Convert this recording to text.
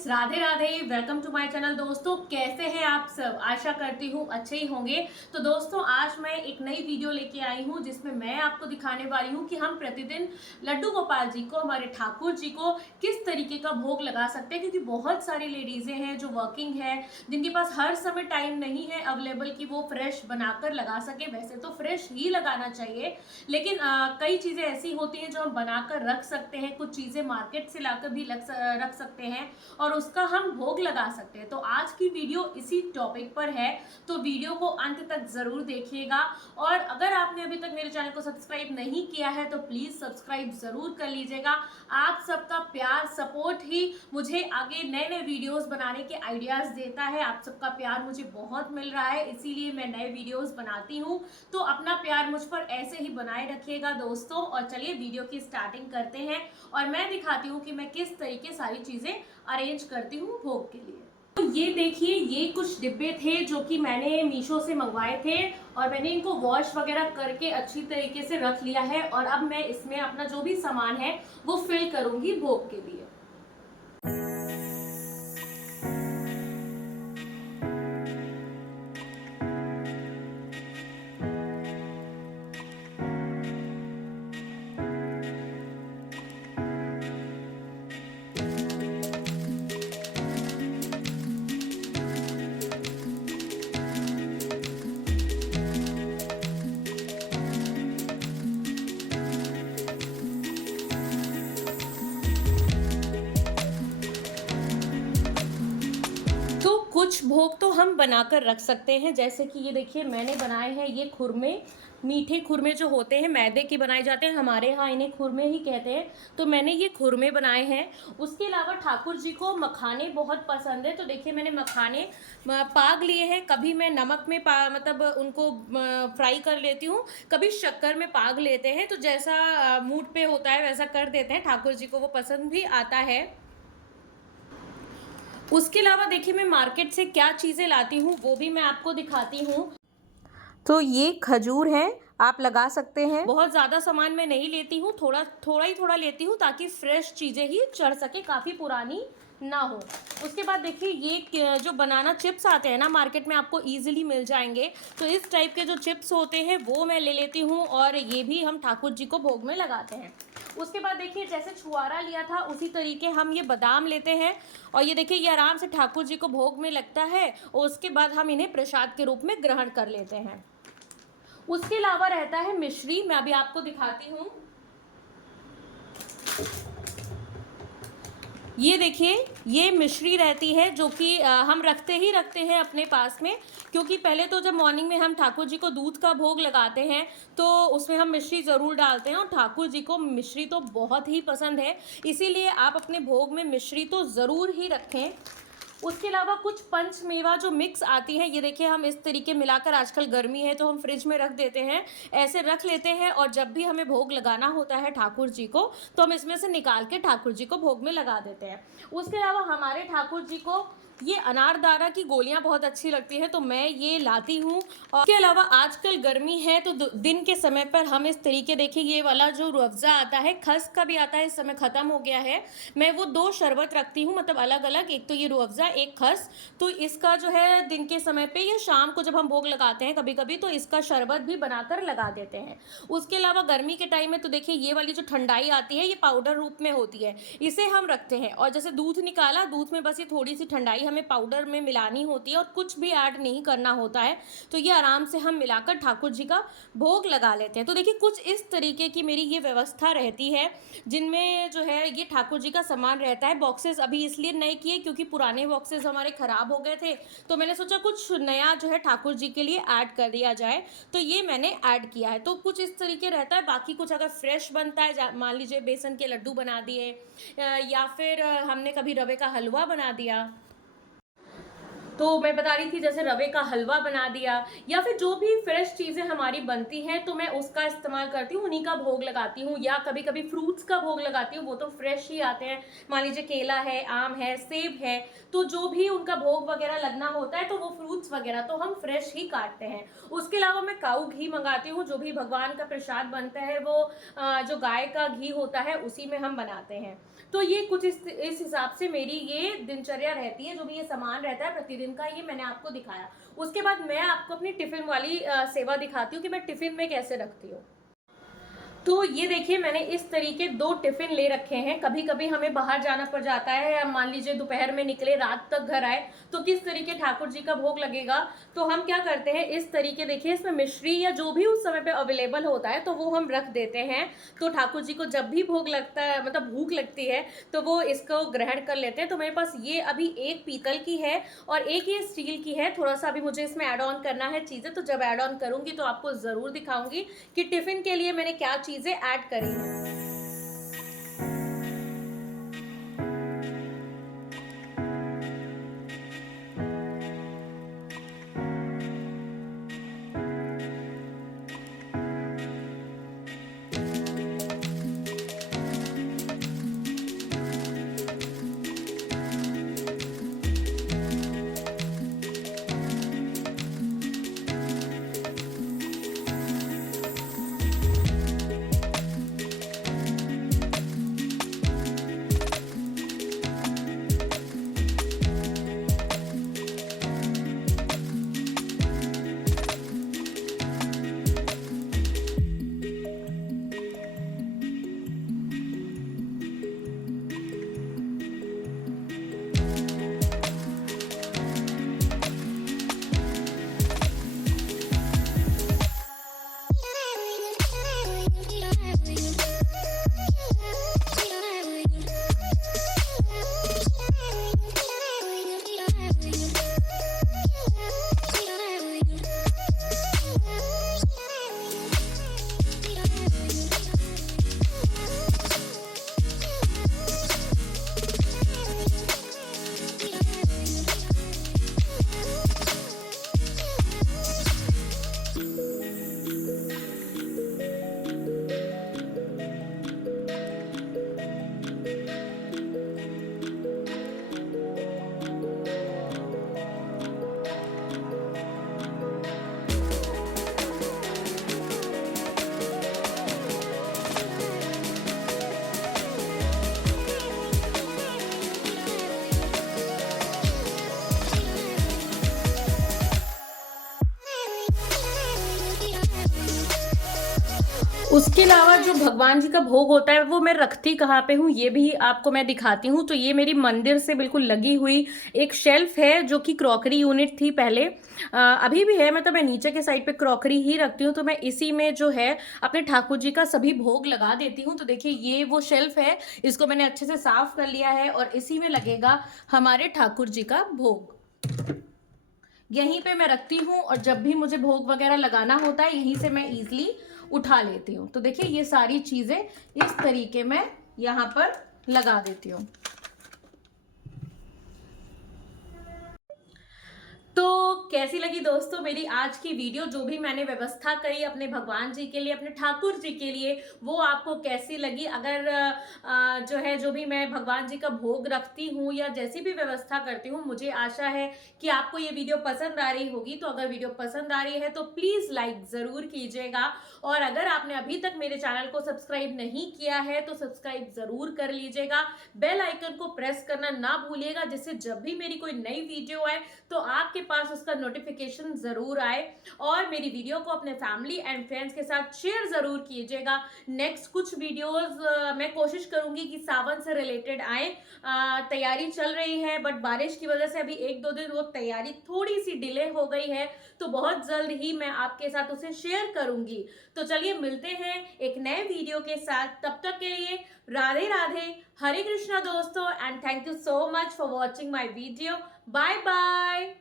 Friends, Radhe Radhe. Welcome to my channel. दोस्तों, कैसे हैं आप सब? आशा करती हूँ अच्छे ही होंगे। तो दोस्तों, आज मैं एक नई वीडियो लेके आई हूँ जिसमें मैं आपको दिखाने वाली हूँ कि हम प्रतिदिन लड्डू गोपाल जी को, हमारे ठाकुर जी को किस तरीके का भोग लगा सकते हैं। क्योंकि बहुत सारी लेडीजें हैं जो वर्किंग है, जिनके पास हर समय टाइम नहीं है अवेलेबल कि वो फ्रेश बनाकर लगा सके। वैसे तो फ्रेश ही लगाना चाहिए, लेकिन कई चीजें ऐसी होती हैं जो हम बनाकर रख सकते हैं। कुछ चीजें मार्केट से लाकर भी रख सकते हैं और उसका हम भोग लगा सकते हैं। तो आज की वीडियो इसी टॉपिक पर है, तो वीडियो को अंत तक जरूर देखिएगा। और अगर आपने अभी तक मेरे चैनल को सब्सक्राइब नहीं किया है तो प्लीज सब्सक्राइब जरूर कर लीजिएगा। आप सबका प्यार सपोर्ट ही मुझे आगे नए नए वीडियोस बनाने के आइडियाज देता है। आप सबका प्यार मुझे बहुत मिल रहा है, इसीलिए मैं नए वीडियोस बनाती हूँ। तो अपना प्यार मुझ पर ऐसे ही बनाए रखिएगा दोस्तों। और चलिए वीडियो की स्टार्टिंग करते हैं और मैं दिखाती हूँ कि मैं किस तरीके सारी चीजें अरेंज करती हूँ भोग के लिए। तो ये देखिए, ये कुछ डिब्बे थे जो कि मैंने मीशो से मंगवाए थे और मैंने इनको वॉश वगैरह करके अच्छी तरीके से रख लिया है। और अब मैं इसमें अपना जो भी सामान है वो फिल करूंगी भोग के लिए। तो कुछ भोग तो हम बनाकर रख सकते हैं, जैसे कि ये देखिए मैंने बनाए हैं ये खुरमे। मीठे खुरमे जो होते हैं मैदे के बनाए जाते हैं, हमारे यहाँ इन्हें खुरमे ही कहते हैं। तो मैंने ये खुरमे बनाए हैं। उसके अलावा ठाकुर जी को मखाने बहुत पसंद है, तो देखिए मैंने मखाने पाग लिए हैं। कभी मैं नमक में मतलब उनको फ्राई कर लेती हूँ, कभी शक्कर में पाग लेते हैं। तो जैसा मूड पे होता है वैसा कर देते हैं, ठाकुर जी को वो पसंद भी आता है। उसके अलावा देखिए मैं मार्केट से क्या चीज़ें लाती हूँ वो भी मैं आपको दिखाती हूँ। तो ये खजूर है, आप लगा सकते हैं। बहुत ज़्यादा सामान मैं नहीं लेती हूँ, थोड़ा ही लेती हूँ ताकि फ्रेश चीज़ें ही चढ़ सके, काफ़ी पुरानी ना हो। उसके बाद देखिए ये जो बनाना चिप्स आते हैं ना मार्केट में, आपको इजीली मिल जाएंगे। तो इस टाइप के जो चिप्स होते हैं वो मैं ले लेती हूँ और ये भी हम ठाकुर जी को भोग में लगाते हैं। उसके बाद देखिए जैसे छुआरा लिया था उसी तरीके हम ये बादाम लेते हैं और ये देखिए ये आराम से ठाकुर जी को भोग में लगता है और उसके बाद हम इन्हें प्रसाद के रूप में ग्रहण कर लेते हैं। उसके अलावा रहता है मिश्री, मैं अभी आपको दिखाती हूँ। ये देखिए ये मिश्री रहती है जो कि हम रखते हैं अपने पास में। क्योंकि पहले तो जब मॉर्निंग में हम ठाकुर जी को दूध का भोग लगाते हैं तो उसमें हम मिश्री ज़रूर डालते हैं और ठाकुर जी को मिश्री तो बहुत ही पसंद है, इसीलिए आप अपने भोग में मिश्री तो ज़रूर ही रखें। उसके अलावा कुछ पंचमेवा जो मिक्स आती है, ये देखिए हम इस तरीके मिलाकर, आजकल गर्मी है तो हम फ्रिज में रख देते हैं, ऐसे रख लेते हैं और जब भी हमें भोग लगाना होता है ठाकुर जी को तो हम इसमें से निकाल के ठाकुर जी को भोग में लगा देते हैं। उसके अलावा हमारे ठाकुर जी को ये अनारदाना की गोलियां बहुत अच्छी लगती है तो मैं ये लाती हूँ। और इसके अलावा आजकल गर्मी है तो दिन के समय पर हम इस तरीके, देखिए ये वाला जो रूह अफ़ज़ा आता है, खस का भी आता है, इस समय ख़त्म हो गया है। मैं वो दो शरबत रखती हूँ, मतलब अलग अलग, एक तो ये रूह अफ़ज़ा एक खस। तो इसका जो है दिन के समय पे या शाम को जब हम भोग लगाते हैं कभी कभी, तो इसका शरबत भी बनाकर लगा देते हैं। उसके अलावा गर्मी के टाइम में तो देखिए ये वाली जो ठंडाई आती है ये पाउडर रूप में होती है, इसे हम रखते हैं। और जैसे दूध निकाला, दूध में बस ये थोड़ी सी ठंडाई हमें पाउडर में मिलानी होती है और कुछ भी ऐड नहीं करना होता है। तो ये आराम से हम मिलाकर ठाकुर जी का भोग लगा लेते हैं। तो देखिए कुछ इस तरीके की मेरी ये व्यवस्था रहती है जिनमें जो है ये ठाकुर जी का सामान रहता है। बॉक्सेस अभी इसलिए नए किए क्योंकि पुराने बॉक्सेस हमारे ख़राब हो गए थे, तो मैंने सोचा कुछ नया जो है ठाकुर जी के लिए ऐड कर दिया जाए, तो ये मैंने ऐड किया है। तो कुछ इस तरीके रहता है। बाकी कुछ अगर फ्रेश बनता है, मान लीजिए बेसन के लड्डू बना दिए या फिर हमने कभी रवे का हलवा बना दिया, तो मैं बता रही थी जैसे रवे का हलवा बना दिया, या फिर जो भी फ्रेश चीज़ें हमारी बनती हैं तो मैं उसका इस्तेमाल करती हूँ, उन्हीं का भोग लगाती हूँ। या कभी कभी फ्रूट्स का भोग लगाती हूँ, वो तो फ्रेश ही आते हैं। मान लीजिए केला है, आम है, सेब है, तो जो भी उनका भोग वगैरह लगना होता है तो वो फ्रूट्स वगैरह तो हम फ्रेश ही काटते हैं। उसके अलावा मैं काऊ घी मंगाती हूँ, जो भी भगवान का प्रसाद बनता है वो जो गाय का घी होता है उसी में हम बनाते हैं। तो ये कुछ इस हिसाब से मेरी ये दिनचर्या रहती है, जो भी ये सामान रहता है प्रतिदिन का, ये मैंने आपको दिखाया। उसके बाद मैं आपको अपनी टिफिन वाली सेवा दिखाती हूँ कि मैं टिफिन में कैसे रखती हूँ। तो ये देखिए मैंने इस तरीके 2 टिफ़िन ले रखे हैं। कभी-कभी हमें बाहर जाना पड़ जाता है, या मान लीजिए दोपहर में निकले, रात तक घर आए, तो किस तरीके ठाकुर जी का भोग लगेगा। तो हम क्या करते हैं, इस तरीके देखिए इसमें मिश्री या जो भी उस समय पे अवेलेबल होता है तो वो हम रख देते हैं। तो ठाकुर जी को जब भी भोग लगता है, मतलब भूख लगती है, तो वो इसको ग्रहण कर लेते हैं। तो मेरे पास ये अभी एक पीतल की है और एक ये स्टील की है। थोड़ा-सा अभी मुझे इसमें ऐड ऑन करना है चीज़ें, तो जब ऐड ऑन करूँगी तो आपको ज़रूर दिखाऊँगी कि टिफ़िन के लिए मैंने क्या चीज़ें ऐड करी हैं। उसके अलावा जो भगवान जी का भोग होता है वो मैं रखती कहाँ पे हूँ, ये भी आपको मैं दिखाती हूँ। तो ये मेरी मंदिर से बिल्कुल लगी हुई एक शेल्फ है, जो कि क्रॉकरी यूनिट थी पहले, अभी भी है। मतलब मैं नीचे के साइड पे क्रॉकरी ही रखती हूँ, तो मैं इसी में जो है अपने ठाकुर जी का सभी भोग लगा देती हूँ। तो देखिए ये वो शेल्फ है, इसको मैंने अच्छे से साफ कर लिया है और इसी में लगेगा हमारे ठाकुर जी का भोग। यहीं पे मैं रखती हूँ और जब भी मुझे भोग वगैरह लगाना होता है यहीं से मैं इजीली उठा लेती हूँ। तो देखिए ये सारी चीजें इस तरीके में यहाँ पर लगा देती हूँ। तो कैसी लगी दोस्तों मेरी आज की वीडियो, जो भी मैंने व्यवस्था करी अपने भगवान जी के लिए, अपने ठाकुर जी के लिए, वो आपको कैसी लगी। अगर जो है जो भी मैं भगवान जी का भोग रखती हूँ या जैसी भी व्यवस्था करती हूँ, मुझे आशा है कि आपको ये वीडियो पसंद आ रही होगी। तो अगर वीडियो पसंद आ रही है तो प्लीज़ लाइक ज़रूर कीजिएगा, और अगर आपने अभी तक मेरे चैनल को सब्सक्राइब नहीं किया है तो सब्सक्राइब ज़रूर कर लीजिएगा। बेल आइकन को प्रेस करना ना भूलिएगा, जिससे जब भी मेरी कोई नई वीडियो आए तो आपके पास उसका नोटिफिकेशन जरूर आए। और मेरी वीडियो को अपने फैमिली एंड फ्रेंड्स के साथ शेयर जरूर कीजिएगा। नेक्स्ट कुछ वीडियोस मैं कोशिश करूंगी कि सावन से रिलेटेड आए। तैयारी चल रही है, बट बारिश की वजह से अभी 1-2 दिन वो तैयारी थोड़ी सी डिले हो गई है, तो बहुत जल्द ही मैं आपके साथ उसे शेयर करूंगी। तो चलिए मिलते हैं एक नए वीडियो के साथ, तब तक के लिए राधे राधे, हरे कृष्णा दोस्तों, and thank you so much for watching my video. Bye bye.